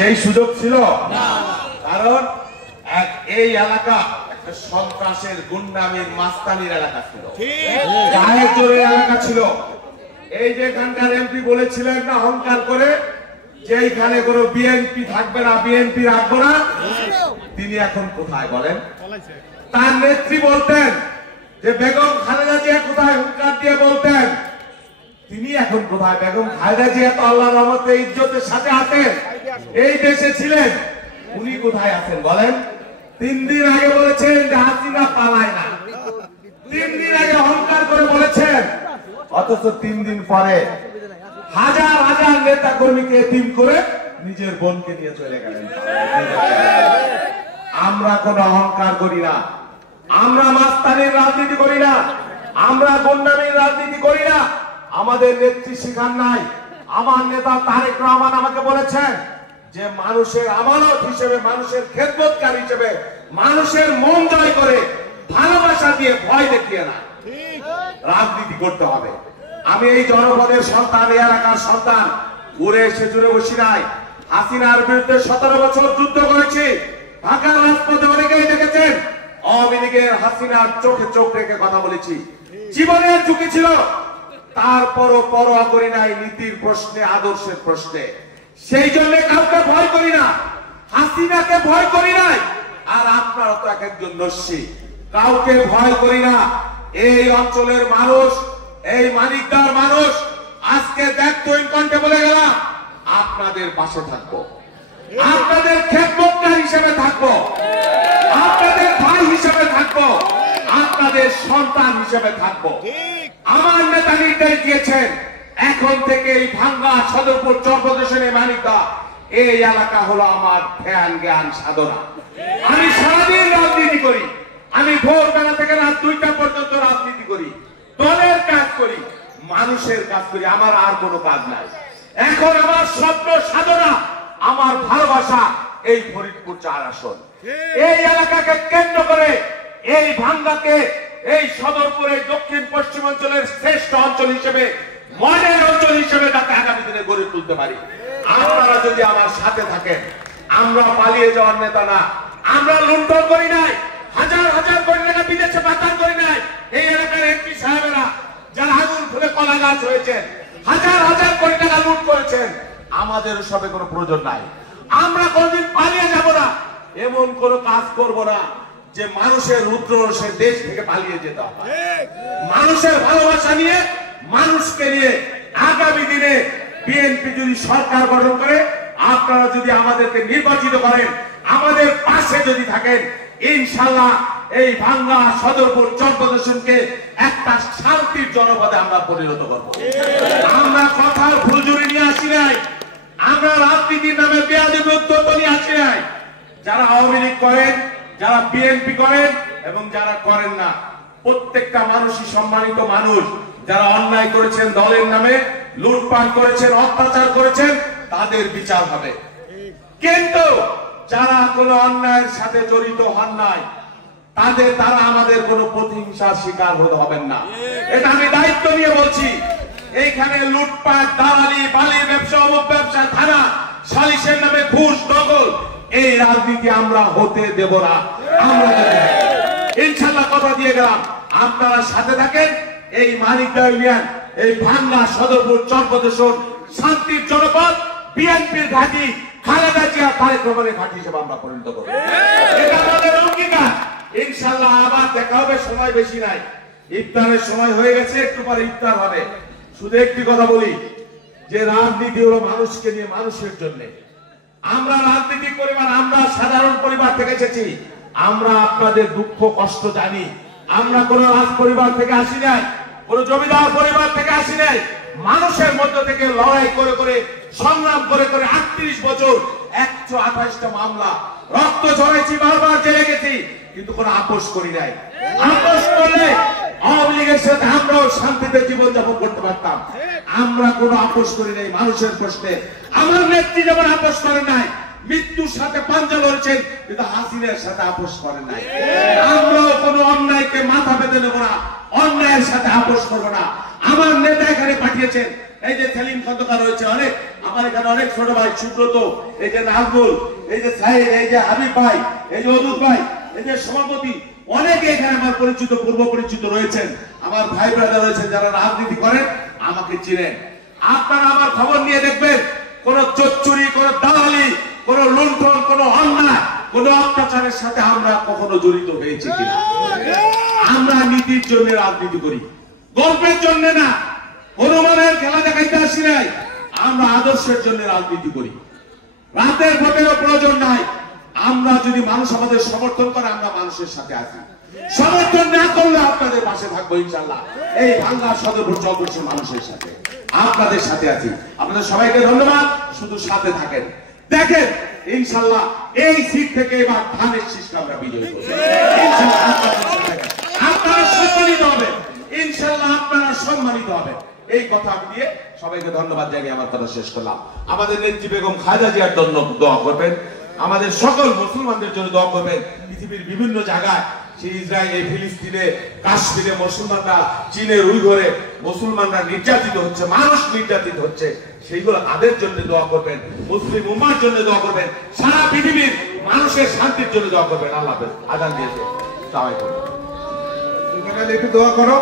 সেই সুযোগ ছিল না, কারণ এই এলাকা একটা সন্ত্রাসের গুন্ডামির মাস্তানির এলাকা ছিল, গায়ের জোরের এলাকা ছিল। এই যে এখানকার এমপি বলেছিলেন না অহংকার করে যে এইখানে কোনো বিএনপি থাকবে না, বিএনপি রাখবো না, তিনি এখন কোথায় বলেন? তার নেত্রী বলতেন যে বেগম খালেদা জিয়া কোথায়, হুঙ্কার দিয়ে বলতেন, তিনি এখন কোথায়? বেগম খালেদা জিয়া তো আল্লাহর রহমতে ইজ্জতের সাথে আছেন, এই দেশে ছিলেন, উনি কোথায় আছেন বলেন? 3 দিন আগে বলেছেন যে হাসিনা পালায় না, 3 দিন আগে অহংকার করে বলেছেন, অথচ 3 দিন পরে হাজার হাজার নেতা কর্মীকে এতিম করে নিজের বোনকে নিয়ে চলে গেলেন। আমরা কোনো অহংকার করি না, আমরা মাস্তানির রাজনীতি করি না, আমরা গুন্ডামির রাজনীতি করি না। আমাদের নেত্রী শিখান নাই। আমার নেতা তারেক রহমান আমাকে বলেছেন যে মানুষের আমানত হিসেবে, মানুষের খেদমতকার হিসেবে মানুষের মন জয় করে ভালোবাসা দিয়ে ভয় দেখিয়ে না রাজনীতি করতে হবে। আমি এই জনপদের সন্তান, এই এলাকার সন্তান, ঘুরে এসে জুড়ে বসি নাই। হাসিনার বিরুদ্ধে 17 বছর যুদ্ধ করেছি। ঢাকার রাজপথে অনেকেই দেখেছেন আওয়ামী লীগের হাসিনার চোখে চোখ রেখে কথা বলেছি। জীবনের ঝুঁকি ছিল, তারপরও পরোয়া করি নাই নীতির প্রশ্নে, আদর্শের প্রশ্নে। সেই জন্য কাউকে ভয় করি না, হাসিনাকে ভয় করি নাই। আর আপনারা তো এক একজন নস্যি, কাউকে ভয় করি না। এই অঞ্চলের মানুষ, এই মানিকদার মানুষ, আজকে দেখতহীন কণ্ঠে বলে গেলাম, আপনাদের পাশে থাকবো, আপনাদের খেদমতকার হিসেবে থাকবো, আপনাদের ভাই হিসেবে থাকবো, আপনাদের সন্তান হিসেবে থাকবো। আমার নেতা নির্দেশ দিয়েছেন এখন থেকে এই ভাঙ্গা সদরপুর চরপ্রদেশের মানিকদা, এই এলাকা হলো আমার ধ্যান জ্ঞান সাধনা। আমি সারাদিন রাজনীতি করি, আমি ভোরবেলা থেকে রাত 2টা পর্যন্ত রাজনীতি করি, দলের কাজ করি, মানুষের কাজ করি, আমার আর কোনো কাজ নাই। এখন আমার স্বপ্ন সাধনা, আমার ভালোবাসা এই ফরিদপুর 4 আসন, এই এলাকাকে কেন্দ্র করে এই ভাঙ্গাকে, এই সদরপুরে দক্ষিণ পশ্চিমাঞ্চলের শ্রেষ্ঠ অঞ্চল হিসেবে, মডেল অঞ্চল হিসেবে যাতে আগামী দিনে গড়ে তুলতে পারি। আপনারা যদি আমার সাথে থাকেন, আমরা পালিয়ে যাওয়ার নেতা না, আমরা লুণ্ঠন করি নাই, হাজার হাজার কোটি টাকা বিদেশে পাচার করি নাই। এই এলাকার এমপি সাহেবেরা যারা আগুন ফুলে কলা গাছ হয়েছেন, হাজার হাজার কোটি টাকা লুট করেছেন, আমাদের সবে কোনো প্রয়োজন নাই। আমরা কোনদিন পালিয়ে যাব না, এমন কোন কাজ করব না যে মানুষের রুদ্র সে দেশ থেকে পালিয়ে যেতে হবে। মানুষের ভালোবাসা নিয়ে, মানুষকে নিয়ে আগামী দিনে বিএনপি যদি সরকার গঠন করে, আপনারা যদি আমাদেরকে নির্বাচিত করেন, আমাদের পাশে যদি থাকেন, ইনশাআল্লাহ এই ভাঙ্গা সদরপুর চরপ্রদেশকে একটা শান্তির জনপদে আমরা পরিণত করব। আমরা কথার ফুলঝুরি নিয়ে আসি নাই, আমরা রাজনীতির নামে বেয়াদবি উদ্যত নিয়ে আসি নাই। যারা আওয়ামী লীগ করেন, যারা বিএনপি করেন এবং যারা করেন না, প্রত্যেকটা মানুষই সম্মানিত মানুষ। যারা অন্যায় করেছেন, দলের নামে লুটপাট করেছেন, অত্যাচার করেছেন, তাদের বিচার হবে। কিন্তু যারা কোনো অন্যায়ের সাথে জড়িত হন নাই, তারা আমাদের কোনো প্রতিহিংসার শিকার হতে হবেন না। এটা আমি দায়িত্ব নিয়ে বলছি। এইখানে লুটপাট, দালালি, বালির ব্যবসা, অমুক ব্যবসা, থানা সালিশের নামে ঘুষ, দখল, এই রাজনীতি আমরা হতে দেব না। আমরা ইনশাআল্লাহ কথা দিয়ে গেলাম, আপনারা সাথে থাকেন। এই মানিকদা ইউনিয়ন, এই ভাঙ্গা সদরপুর চরপ্রদেশন শান্তির জনপদ, বিএনপির ঘাঁটি, খালেদা জিয়া তারেক রহমানের ঘাঁটি হিসেবে আমরা পরিণত করব। এটা আমাদের অঙ্গীকার। ইনশাআল্লাহ আবার দেখা হবে, সময় বেশি নাই, ইফতারের সময় হয়ে গেছে, একটু পরে ইফতার হবে। শুধু একটি কথা বলি যে রাজনীতি হলো মানুষকে নিয়ে, মানুষের জন্য। আমরা রাজনীতি পরিবার, আমরা সাধারণ পরিবার থেকে এসেছি, আমরা আপনাদের দুঃখ কষ্ট জানি। আমরা কোন রাজ পরিবার থেকে আসি নাই, কোন জমিদার পরিবার থেকে আসি নাই। মানুষের মধ্য থেকে লড়াই করে করে, সংগ্রাম করে করে 38 বছর 128টা মামলা, রক্ত ঝরেছি, বারবার জেলে গেছি, কিন্তু কোনো আপোষ করি নাই। আপোষ করলে আওয়ামী লীগের সাথে আমরাও শান্তিতে জীবনযাপন করতে পারতাম। আমরা কোনো আপোষ করি নাই মানুষের প্রশ্নে। আমার নেত্রী যেমন আপোষ করেন নাই, মৃত্যুর সাথে পাঞ্জা লড়ছেন, কিন্তু হাসিনার সাথে আপোষ করেন নাই। আমরাও কোনো অন্যায়কে মাথা পেতে নেব না, অন্যায়ের সাথে আপোষ করবো না। আমার নেতা এখানে পাঠিয়েছেন, এই যে সেলিম খন্দকার রয়েছে, অনেক আমার এখানে অনেক ছোট ভাই সুব্রত, এই যে নাজমুল, এই যে সাইদ, এই যে হাবিব ভাই, এই যে অদুত ভাই, এই যে সভাপতি, অনেকে এখানে আমার পরিচিত পূর্ব পরিচিত রয়েছেন, আমার ভাই ব্রাদার রয়েছেন যারা রাজনীতি করেন, আমাকে চিনেন। আপনারা আমার খবর নিয়ে দেখবেন কোন চোরচুরি, কোন দালালি, কোন লুণ্ঠন, কোন অন্যায়, কোন অত্যাচারের সাথে আমরা কখনো জড়িত হয়েছি কিনা। আমরা নীতির জন্য রাজনীতি করি, গল্পের জন্য না, হনুমানের খেলা দেখাইতে আসি নাই, আমরা আদর্শের জন্য রাজনীতি করি। রাতের ভোটেরও প্রয়োজন নাই। আমরা যদি মানুষ আমাদের সমর্থন করে, আমরা মানুষের সাথে আছি। সমর্থন না করলে আপনাদের পাশে থাকবো ইনশাল্লাহ। এই ভাঙ্গা সদরপুর চৌদ্দশো মানুষের সাথে আপনাদের সাথে আছি। আপনাদের সবাইকে ধন্যবাদ, শুধু সাথে থাকেন, দেখেন ইনশাল্লাহ এই সিট থেকে এবার ধানের শীষকে আমরা বিজয়ী করব। আপনারা সম্মানিত হবেন ইনশাল্লাহ, আপনারা সম্মানিত হবেন। এই কথা আমি দিয়ে সবাইকে ধন্যবাদ জানিয়ে আমার কথা শেষ করলাম। আমাদের নেত্রী বেগম খালেদা জিয়ার জন্য দোয়া করবেন, আমাদের সকল মুসলমানদের জন্য দোয়া করবেন। পৃথিবীর বিভিন্ন জায়গায়, সেই ইসরায়েল, ফিলিস্তিনে, কাশ্মীরে মুসলমানরা, চীনের উইঘুরে মুসলমানরা নির্যাতিত হচ্ছে, মানুষ নির্যাতিত হচ্ছে, সেইগুলো তাদের জন্য দোয়া করবেন। মুসলিম উম্মার জন্য দোয়া করবেন, সারা পৃথিবীর মানুষের শান্তির জন্য দোয়া করবেন। আল্লাহ হাফেজ। আজান দিয়েছে, সবাই করবেন, একটু দোয়া করো।